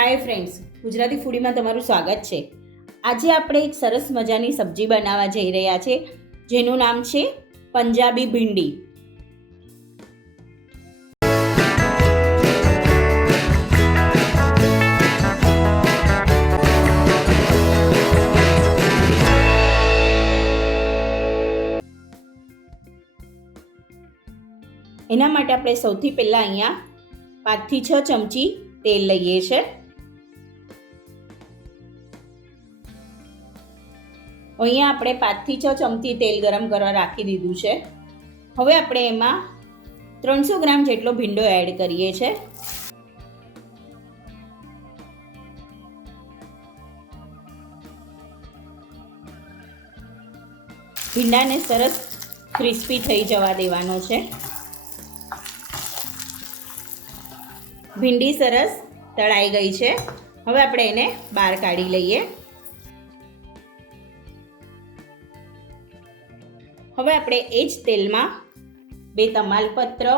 Hi friends Gujarati ફૂડીમાં તમારું સ્વાગત છે. આજે આપણે એક સરસ મજાની સબ્જી બનાવવા જઈ રહ્યા છે, જેનું નામ છે પંજાબી ભીંડી. એના માટે આપણે સૌથી પહેલાં અહીંયા પાંચથી છ ચમચી તેલ લઈએ છે. અહીંયા આપણે પાંચથી છ ચમચી તેલ ગરમ કરવા રાખી દીધું છે. હવે આપણે એમાં ત્રણસો ગ્રામ જેટલો ભીંડો એડ કરીએ છીએ ભીંડાને સરસ ક્રિસ્પી થઈ જવા દેવાનો છે. ભીંડી સરસ તળાઈ ગઈ છે. હવે આપણે એને બહાર કાઢી લઈએ. હવે આપણે એ જ તેલમાં બે તમાલપત્ર,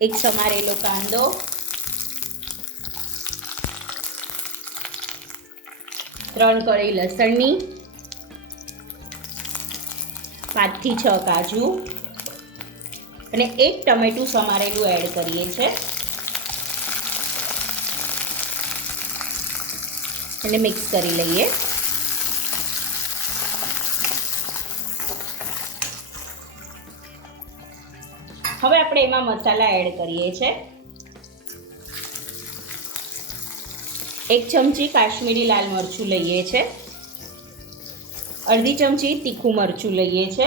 એક સમારેલો કાંદો, ત્રણ કળી લસણની, પાંચથી છ કાજુ અને એક ટમેટું સમારેલું એડ કરીએ છે. અને મિક્સ કરી લઈએ. હવે આપણે એમાં મસાલા એડ કરીએ છે એક ચમચી કાશ્મીરી લાલ મરચું લઈએ છે અડધી ચમચી તીખું મરચું લઈએ છે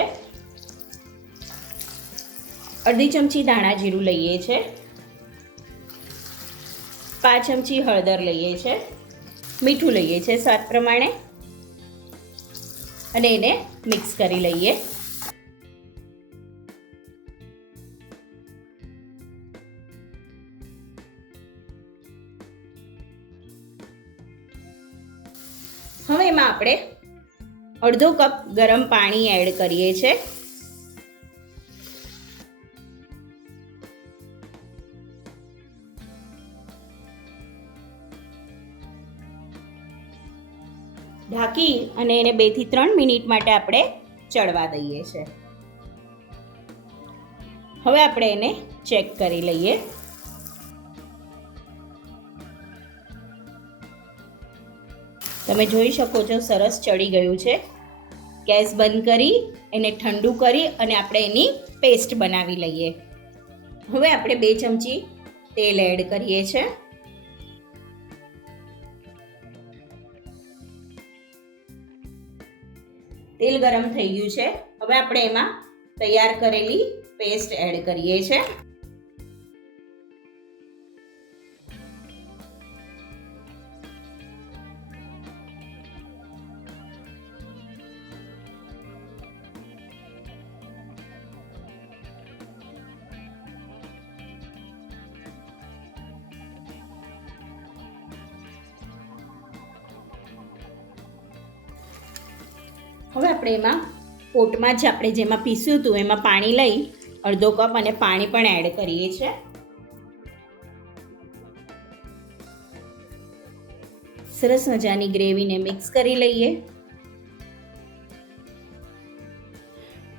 અડધી ચમચી ધાણા જીરું લઈએ છે પાંચ ચમચી હળદર લઈએ છે મીઠું લઈએ છે સ્વાદ પ્રમાણે. અને એને મિક્સ કરી લઈએ. હવે એમાં આપણે અડધો કપ ગરમ પાણી એડ કરીએ છીએ ઢાંકી અને એને બેથી ત્રણ મિનિટ માટે આપણે ચડવા દઈએ છે. હવે આપણે એને ચેક કરી લઈએ. તમે જોઈ શકો છો, સરસ ચડી ગયું છે. ગેસ બંધ કરી, એને ઠંડુ કરી અને આપણે એની પેસ્ટ બનાવી લઈએ. હવે આપણે બે ચમચી તેલ એડ કરીએ છીએ તેલ ગરમ થઈ ગયું છે. હવે આપણે એમાં તૈયાર કરેલી પેસ્ટ એડ કરીએ છીએ હવે આપણે એમાં પોટમાં જ આપણે જેમાં પીસ્યું હતું એમાં પાણી લઈ અડધો કપ અને પાણી પણ એડ કરીએ છીએ. સરસ મજાની ગ્રેવીને મિક્સ કરી લઈએ.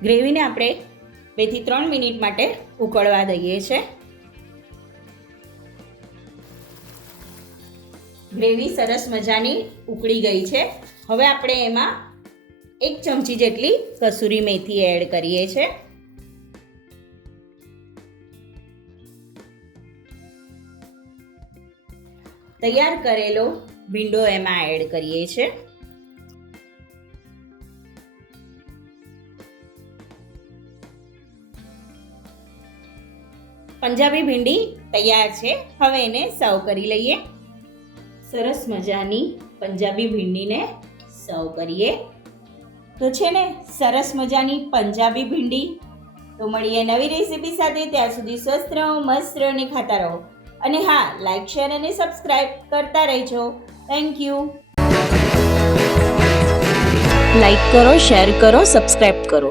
ગ્રેવીને આપણે બેથી ત્રણ મિનિટ માટે ઉકળવા દઈએ છે ગ્રેવી સરસ મજાની ઉકળી ગઈ છે. હવે આપણે એમાં એક ચમચી જેટલી કસૂરી મેથી એડ કરીએ છે. તૈયાર કરેલો ભીંડો એમાં એડ કરીએ છે. પંજાબી ભીંડી તૈયાર છે. હવે એને સર્વ કરી લઈએ. સરસ મજાની પંજાબી ભીંડીને સર્વ કરીએ. તો છે ને, સરસ મજાની પંજાબી ભીંડી. તો મળીએ નવી રેસીપી સાથે, ત્યાં સુધી સ્વસ્થ રહો, મસ્ત રહો અને ખાતા રહો. અને હા લાઈક શેર અને સબસ્ક્રાઈબ કરતા રહેજો. થેન્ક યુ લાઈક કરો શેર કરો સબસ્ક્રાઇબ કરો.